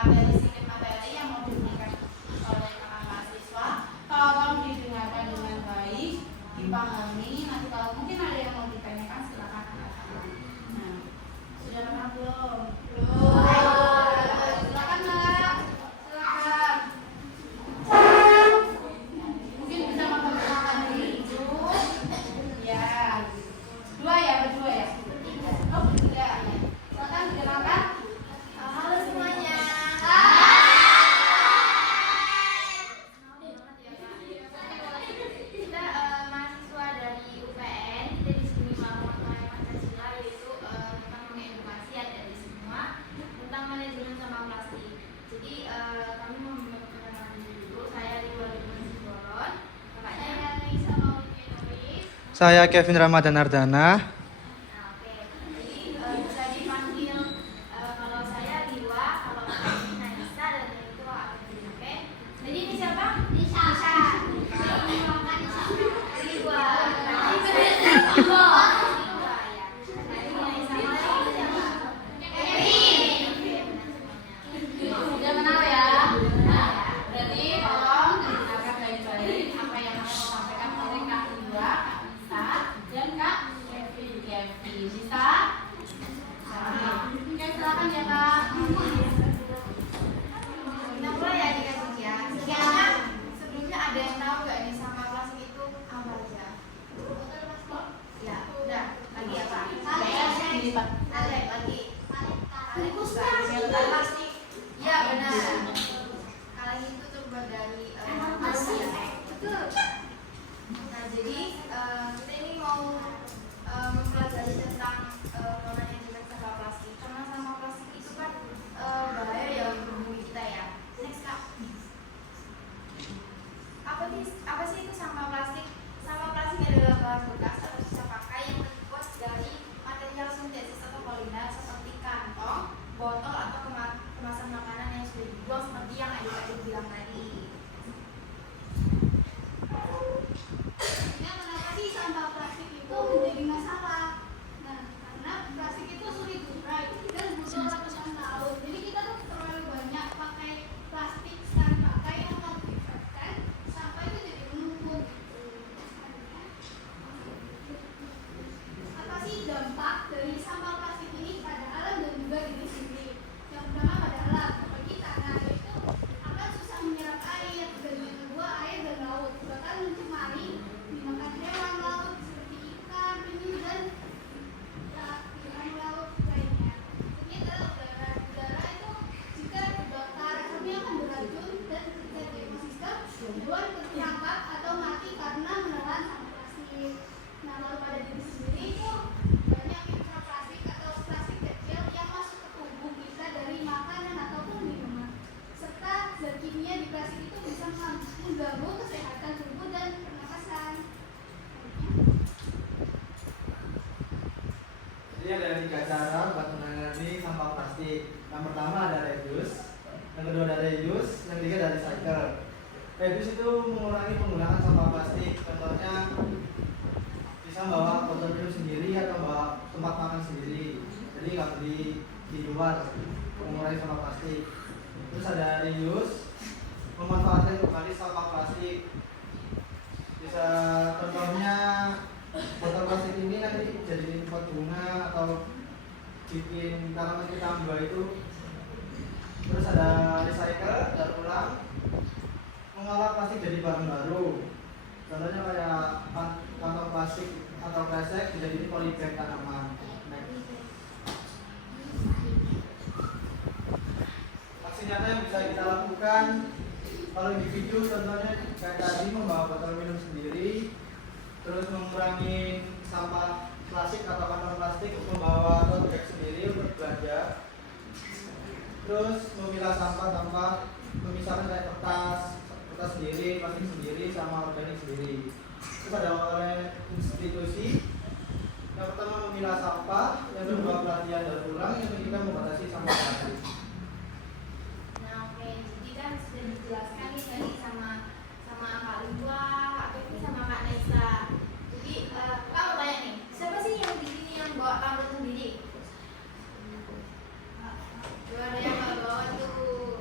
materi sedikit materi yang mau diberikan oleh kakak mahasiswa. Tolong didengarkan dengan baik, dipahami. Nanti kalau mungkin ada yang mau ditanyakan silakan kakak. Nah, sudah pernah belum? Silakan Kak. Silakan. Mungkin bisa memperkenalkan diri dulu. Ya. Dua ya, berdua ya? Oh, bertiga. Silakan dikenalkan. Halo semuanya. Kita mahasiswa dari UPN. Kita di sini melakukan Pancasila, yaitu tentang mengedukasi adik-adik semua tentang manajemen sampah plastik. Jadi kami mau memperkenalkan diri dulu. Saya Ridwan Simbolon. Kakaknya Lisa Maulidi Nuris. Saya Kevin Ramadan Ardana. Oke. Jadi bisa dipanggil kalau saya Liwa, kalau ini Nisa, dan yang itu Alvin. Oke. Jadi ini siapa? Nisa. Ini makan Nisa. Liwa. Liwa ya. Nah ini Nisa. Ini siapa? Kevin. Sudah kenal ya? Nah, berarti tolong didengarkan baik-baik apa yang akan disampaikan oleh Kak Liwa, Kak Nisa, dan Kak Kevin. Bisa? Oke, silakan ya Kak. Kita mulai ya adik-adik ya. Sekarang sebelumnya ada yang tahu nggak ini sampah plastik itu apa aja? Ya, udah. Lagi apa? Ini Pak. Ada lagi. Plastik. Ya benar. Kaleng itu terbuat dari plastik. Betul. Nah jadi kita ini mau mempelajari tentang manajemen sampah plastik. Karena sampah plastik itu kan bahaya ya untuk bumi kita ya. Next Kak. Apa sih itu sampah plastik? Sampah plastik adalah bahan bekas atau sisa pakai yang terbuat dari material sintesis atau polimer seperti kantong, botol atau kemasan makanan yang sudah dibuang seperti yang adik-adik bilang tadi. Nah, kenapa sih sampah plastik itu menjadi masalah? Nah, karena plastik itu sulit terurai dan butuh ratusan tahun. Jadi kita tuh terlalu banyak pakai plastik sekali pakai yang mengakibatkan sampah itu jadi menumpuk. Apa sih dampak dari sampah plastik ini pada alam dan juga diri sendiri? Yang pertama pada alam, bagi tanah yaitu akan susah menyerap air dan yang kedua air dan laut bahkan mencemari dimakan hewan laut seperti ikan, penyu dan hewan laut lainnya. Ini adalah udara itu jika dibakar kami akan beracun dan ketika di ekosistem hewan terperangkap atau mati karena menelan sampah plastik. Nah lalu pada diri sendiri itu banyak mikroplastik atau plastik kecil yang masuk ke tubuh kita dari makanan ataupun minuman. Serta zat kimia di plastik itu bisa mengganggu kesehatan tubuh dan pernapasan. Jadi ada 3 cara buat menangani sampah plastik. Yang pertama ada reduce, yang kedua ada reuse, yang ketiga ada recycle. Reduce itu mengurangi penggunaan sampah plastik. Contohnya bisa bawa botol minum sendiri atau bawa tempat makan sendiri. Jadi nggak beli di luar, mengurangi sampah plastik. Terus ada reuse, memanfaatkan kembali sampah plastik. Bisa contohnya botol plastik ini nanti jadi pot bunga atau bikin tanaman kita buah itu. Terus ada recycle, daur ulang, mengolah plastik jadi bahan baru. Contohnya kayak kantong plastik atau kresek jadi polybag tanaman. Aksi nyata yang bisa kita lakukan kalau individu, contohnya kayak tadi membawa botol minum sendiri, terus mengurangi sampah plastik atau kantong plastik, membawa tote bag sendiri untuk belanja, terus memilah sampah memisahkan kayak kertas sendiri, plastik sendiri, sama organik sendiri. Terus ada oleh institusi, yang pertama memilah sampah, yang kedua pelatihan daur ulang, yang ketiga membatasi sampah plastik. Nah oke, jadi kan sudah dijelaskan nih tadi sama Kak Liwa, Kak Kevin sama Kak Nesa. Jadi kamu tanya nih, siapa sih yang di sini yang bawa rambut sendiri? Tuh ada yang bawa tuh.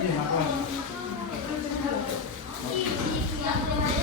Ini makan. Yang